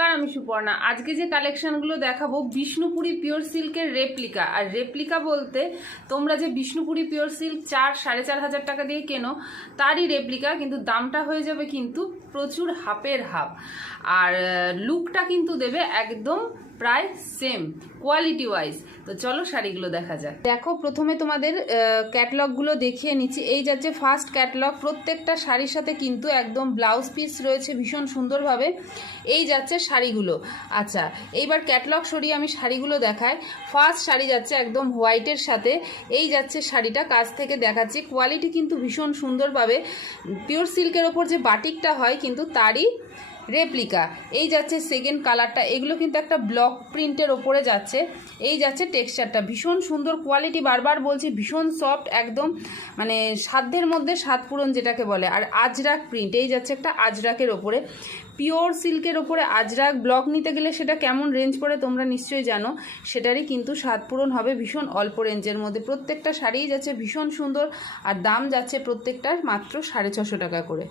নমস্কার, আমি সুপর্ণা। আজকে যে কালেকশনগুলো দেখাবো বিষ্ণুপুরি পিওর সিল্কের রেপ্লিকা। আর রেপ্লিকা বলতে তোমরা যে বিষ্ণুপুরি পিওর সিল্ক 4-4.5 হাজার টাকা দিয়ে কেনো তারই রেপ্লিকা, কিন্তু দামটা হয়ে যাবে কিন্তু প্রচুর হাফের হাফ। আর লুকটা কিন্তু দেবে একদম প্রায় সেম কোয়ালিটি ওয়াইজ। তো চলো শাড়িগুলো দেখা যাক। দেখো, প্রথমে তোমাদের ক্যাটলগগুলো দেখিয়ে নিচ্ছি। এই যাচ্ছে ফার্স্ট ক্যাটলগ। প্রত্যেকটা শাড়ির সাথে কিন্তু একদম ব্লাউজ পিস রয়েছে ভীষণ সুন্দরভাবে। এই যাচ্ছে শাড়িগুলো। আচ্ছা, এইবার ক্যাটলগ সরিয়ে আমি শাড়িগুলো দেখাই। ফার্স্ট শাড়ি যাচ্ছে একদম হোয়াইটের সাথে। এই যাচ্ছে শাড়িটা, কাছ থেকে দেখাচ্ছি। কোয়ালিটি কিন্তু ভীষণ সুন্দরভাবে পিওর সিল্কের ওপর যে বাটিকটা হয় কিন্তু তারই রেপ্লিকা। এই যাচ্ছে সেকেন্ড কালারটা। এগুলো কিন্তু একটা ব্লক প্রিন্টের ওপরে যাচ্ছে। এই যাচ্ছে টেক্সচারটা, ভীষণ সুন্দর কোয়ালিটি। বারবার বলছি, ভীষণ সফট, একদম মানে সাধ্যের মধ্যে স্বাদ পূরণ যেটাকে বলে। আর আজরাক প্রিন্ট, এই যাচ্ছে একটা আজরাকের ওপরে। পিওর সিল্কের ওপরে আজরাক ব্লক নিতে গেলে সেটা কেমন রেঞ্জ পড়ে তোমরা নিশ্চয়ই জানো। সেটারই কিন্তু স্বাদ পূরণ হবে ভীষণ অল্প রেঞ্জের মধ্যে। প্রত্যেকটা শাড়িই যাচ্ছে ভীষণ সুন্দর, আর দাম যাচ্ছে প্রত্যেকটার মাত্র 650 টাকা করে।